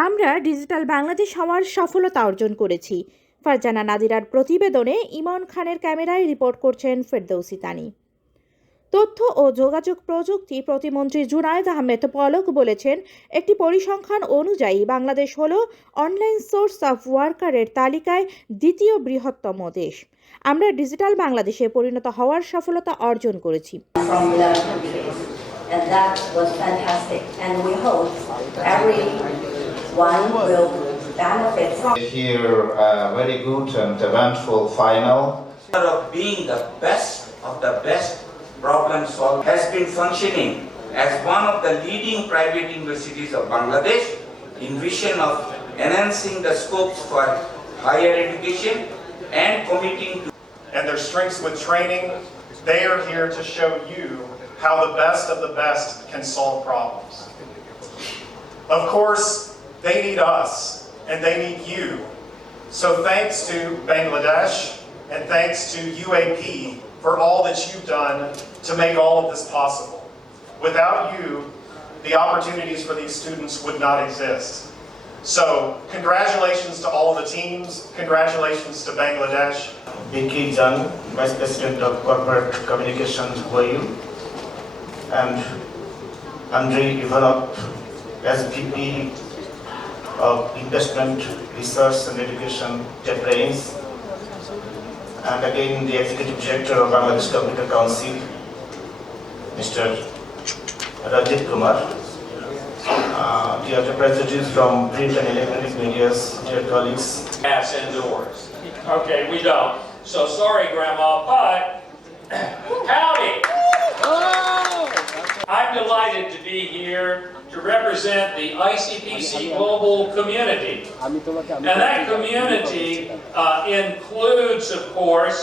আমরা ডিজিটাল বাংলাদেশ হওয়ার সফলতা অর্জন করেছি। ফারজানা নাদিরার প্রতিবেদনে ইমন খানের ক্যামেরায় রিপোর্ট করছেন ফেরদৌসী তানি। তথ্য ও যোগাযোগ প্রযুক্তি প্রতিমন্ত্রী জুনায়েদ আহমেদ পলক বলেছেন, একটি পরিসংখ্যান অনুযায়ী বাংলাদেশ হল অনলাইন সোর্স অফ ওয়ার্কারের তালিকায় দ্বিতীয় বৃহত্তম দেশ। আমরা ডিজিটাল বাংলাদেশে পরিণত হওয়ার সফলতা অর্জন করেছি। And that was fantastic. And we hope everyone will benefit from. Here, a very good and eventful final. Of being the best of the best problem solver has been functioning as one of the leading private universities of Bangladesh in vision of enhancing the scopes for higher education and committing to. And their strengths with training, they are here to show you how the best of the best can solve problems. Of course, they need us and they need you. So thanks to Bangladesh and thanks to UAP for all that you've done to make all of this possible. Without you, the opportunities for these students would not exist. So congratulations to all of the teams, congratulations to Bangladesh. Vicky Jung, Vice President of Corporate Communications, WAU, and Andrei Ivanov as VP of Investment, Research and Education, JetBrains, and again the Executive Director of Bangladesh Computer Council, Mr. Rajiv Kumar, dear representatives from print and electronic media, dear colleagues. Pass indoors. Okay, we don't. So sorry, Grandma, but howdy! I'm delighted to be here to represent the ICPC global community. And that community includes, of course,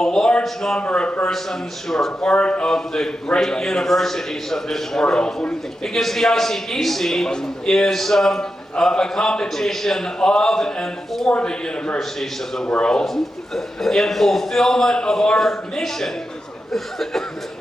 a large number of persons who are part of the great universities of this world. Because the ICPC is a competition of and for the universities of the world in fulfillment of our mission.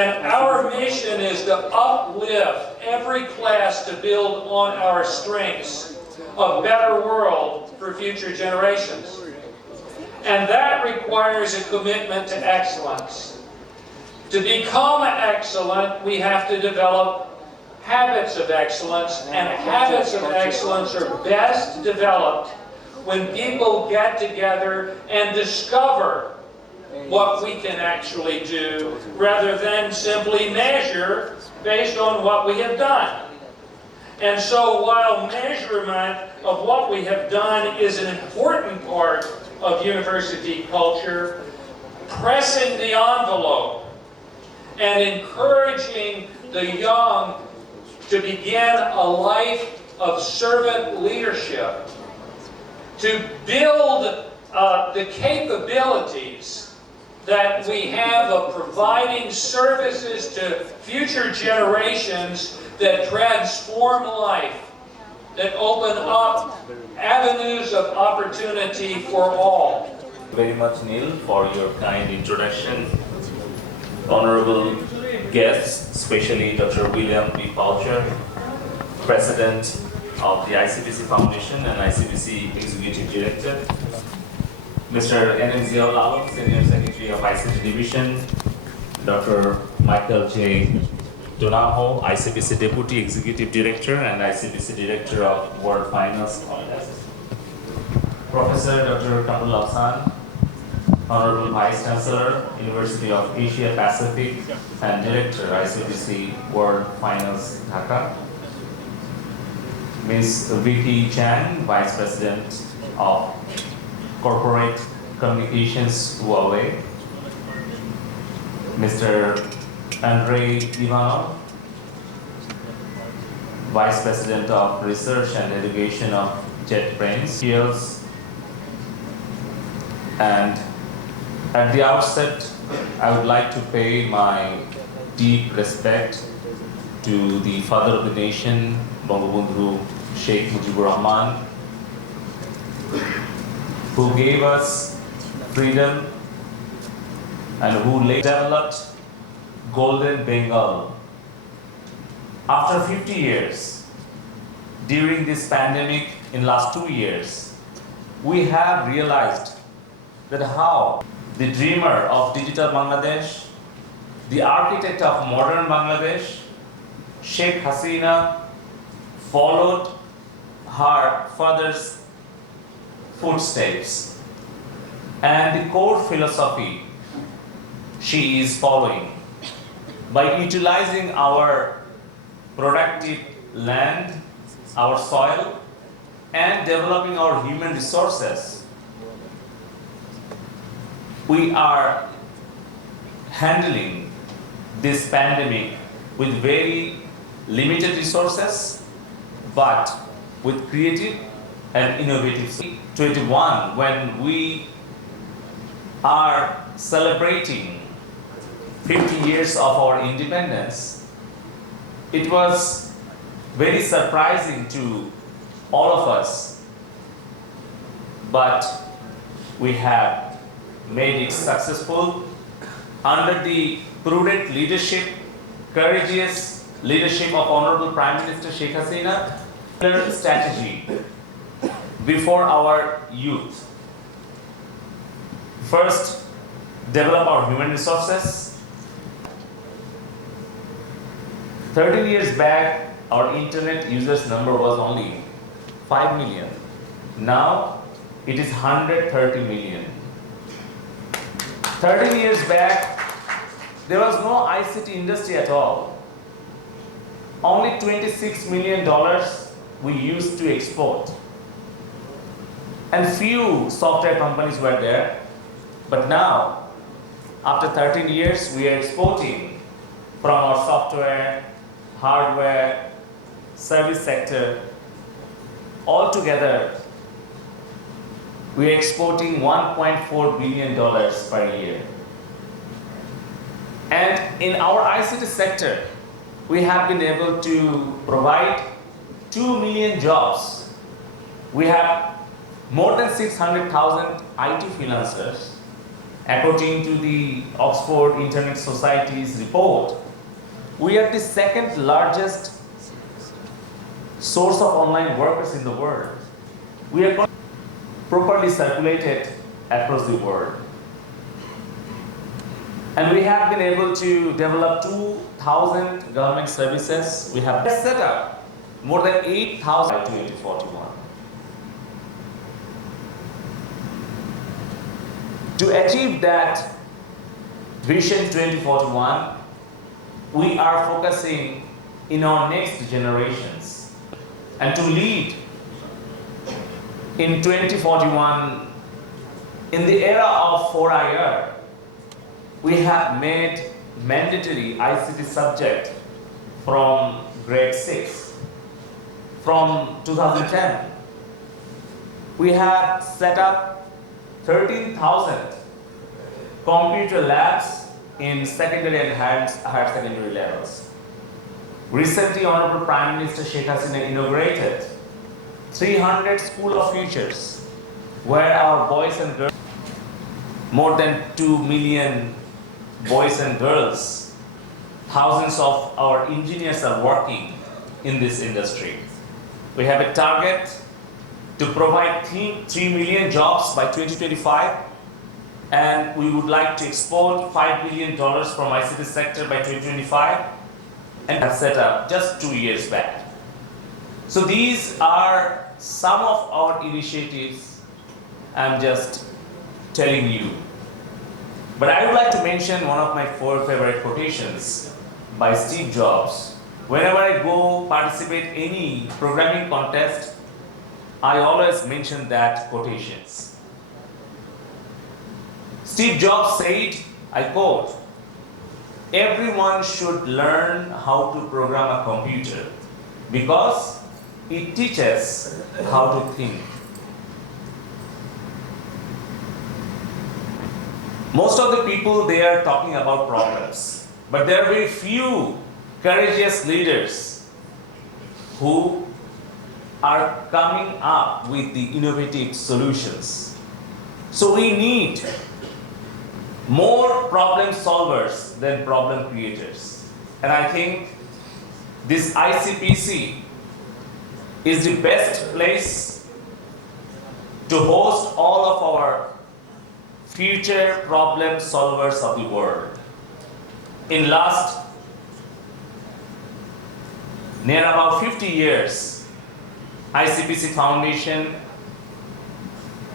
And our mission is to uplift every class to build on our strengths, a better world for future generations. And that requires a commitment to excellence. To become excellent, we have to develop habits of excellence, and habits of excellence are best developed when people get together and discover what we can actually do, rather than simply measure based on what we have done. And so while measurement of what we have done is an important part of university culture, pressing the envelope and encouraging the young to begin a life of servant leadership, to build the capabilities that we have of providing services to future generations that transform life, that open up avenues of opportunity for all. Very much, Neil, for your kind introduction. Honorable guests, especially Dr. William B. Poucher, President of the ICPC Foundation and ICPC Executive Director, Mr. N.M. Ziaul Alam, Senior Secretary of ICT Division, Dr. Michael J. Donaho, ICPC Deputy Executive Director and ICPC Director of World Finance, Professor Dr. Kamrul Ahsan, Honorable Vice Chancellor, University of Asia Pacific and Director, ICPC World Finance, Dhaka, Ms. Vicky Chang, Vice President of Corporate Communications, Huawei, Mr. Andrei Ivanov, Vice President of Research and Education of JetBrains, and at the outset, I would like to pay my deep respect to the father of the nation, Bangabandhu Sheikh Mujibur Rahman, who gave us freedom and who developed Golden Bengal. After 50 years, during this pandemic in last 2 years, we have realized that how the dreamer of digital Bangladesh, the architect of modern Bangladesh, Sheikh Hasina, followed her father's footsteps, and the core philosophy she is following by utilizing our productive land, our soil, and developing our human resources. We are handling this pandemic with very limited resources, but with creative and innovative. 21, when we are celebrating 50 years of our independence, it was very surprising to all of us, but we have made it successful under the prudent leadership, courageous leadership of Honorable Prime Minister Sheikh Hasina. Strategy before our youth. First, develop our human resources. 13 years back, our internet users number was only 5 million. Now, it is 130 million. 13 years back, there was no ICT industry at all. Only $26 million we used to export. And few software companies were there. But now, after 13 years, we are exporting from our software, hardware, service sector. Altogether, we are exporting $1.4 billion per year. And in our ICT sector, we have been able to provide 2 million jobs. We have more than 600,000 IT freelancers. According to the Oxford Internet Society's report, we are the second largest source of online workers in the world. We are properly circulated across the world. And we have been able to develop 2,000 government services. We have set up more than 8,000 by 2041. To achieve that Vision 2041, we are focusing in our next generations. And to lead in 2041, in the era of 4IR, we have made mandatory ICT subject from grade 6. From 2010, we have set up 13,000 computer labs in secondary and higher secondary levels. Recently, Honorable Prime Minister Sheikh Hasina inaugurated 300 School of Futures, where our boys and girls, more than 2 million boys and girls, thousands of our engineers are working in this industry. We have a target to provide 3 million jobs by 2025, and we would like to export $5 billion from ICT sector by 2025, and have set up just 2 years back. So these are some of our initiatives. I'm just telling you. But I would like to mention one of my 4 favorite quotations by Steve Jobs. Whenever I go participate any programming contest, I always mention that quotations. Steve Jobs said, I quote, "Everyone should learn how to program a computer because it teaches how to think." Most of the people, they are talking about problems, but there are very few courageous leaders who are coming up with the innovative solutions. So we need more problem solvers than problem creators. And I think this ICPC is the best place to host all of our future problem solvers of the world. In last near about 50 years, ICPC Foundation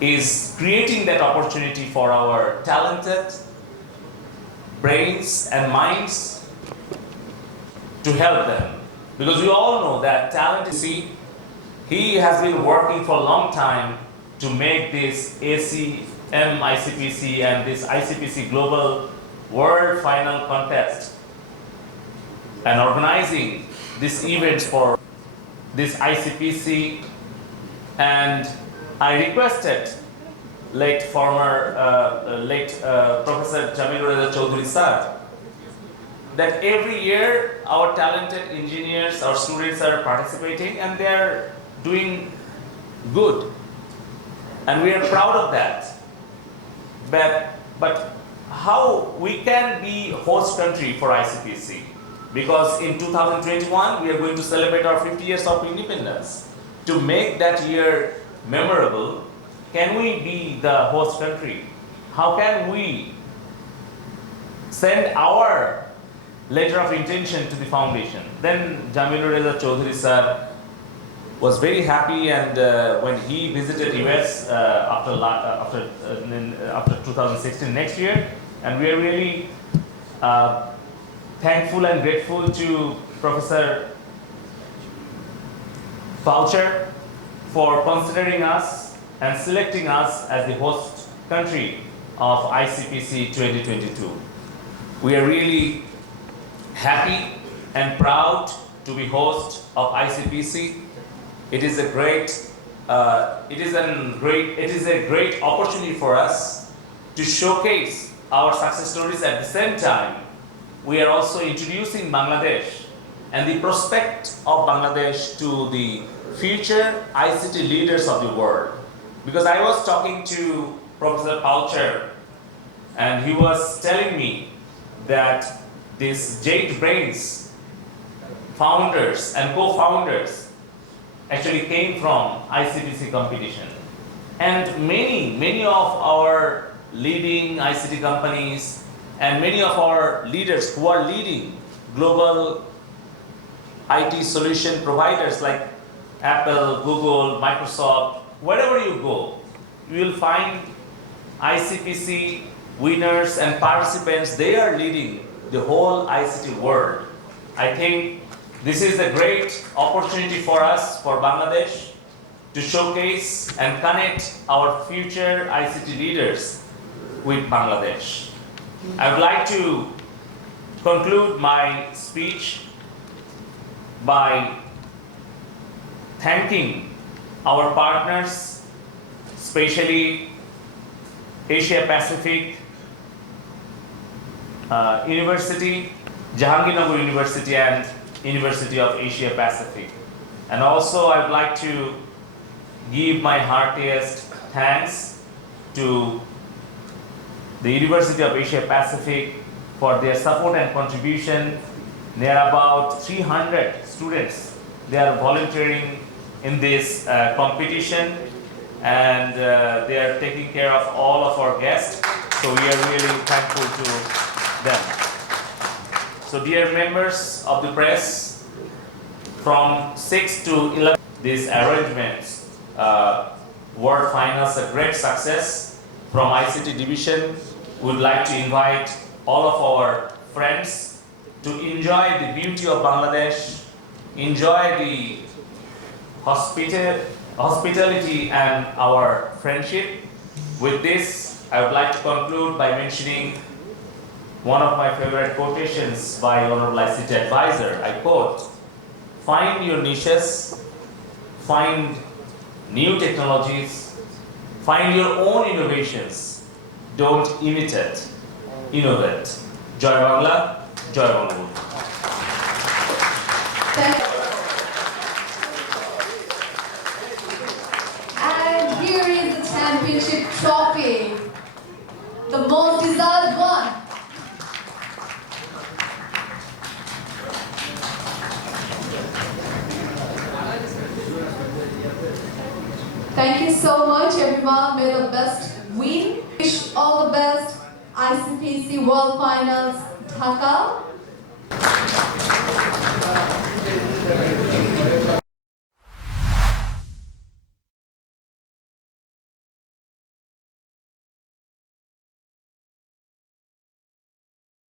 is creating that opportunity for our talented brains and minds to help them. Because we all know that talent is key. He has been working for a long time to make this ACM ICPC and this ICPC Global World Final Contest and organizing these events for this ICPC. And I requested late Professor Jamil Reza Chaudhary sir that every year our talented engineers, our students are participating and they are doing good. And we are proud of that. But how we can be host country for ICPC? Because in 2021 we are going to celebrate our 50 years of independence. To make that year memorable, can we be the host country? How can we send our letter of intention to the foundation? Then Jamil Reza Chaudhary sir was very happy, and when he visited US after 2016 next year, and we are really thankful and grateful to Professor Poucher for considering us and selecting us as the host country of ICPC 2022. We are really happy and proud to be host of ICPC. It is a great opportunity for us to showcase our success stories. At the same time, we are also introducing Bangladesh and the prospect of Bangladesh to the future ICT leaders of the world. Because I was talking to Professor Poucher, and he was telling me that these Jade Brains founders and co-founders actually came from ICPC competition. And many of our leading ICT companies and many of our leaders who are leading global IT solution providers like Apple, Google, Microsoft, wherever you go, you will find ICPC winners and participants. They are leading the whole ICT world. I think this is a great opportunity for us, for Bangladesh, to showcase and connect our future ICT leaders with Bangladesh. I would like to conclude my speech by thanking our partners, especially Asia Pacific University, Jahangirnagar University and University of Asia Pacific. And also I would like to give my heartiest thanks to the University of Asia Pacific for their support and contribution. There are about 300 students. They are volunteering in this competition, and they are taking care of all of our guests. So we are really thankful to them. So dear members of the press, from 6 to 11, these arrangements, World Finals, a great success from ICT division. We would like to invite all of our friends to enjoy the beauty of Bangladesh, enjoy the hospitality and our friendship. With this, I would like to conclude by mentioning one of my favorite quotations by Honorable ICT Advisor. I quote, "Find your niches, find new technologies, find your own innovations, don't imitate, innovate." Joy Bangla, Joy Bangla. And here is the championship trophy, the most deserved one. Thank you so much, everyone. May the best win. Wish all the best. ICPC World Finals, Dhaka.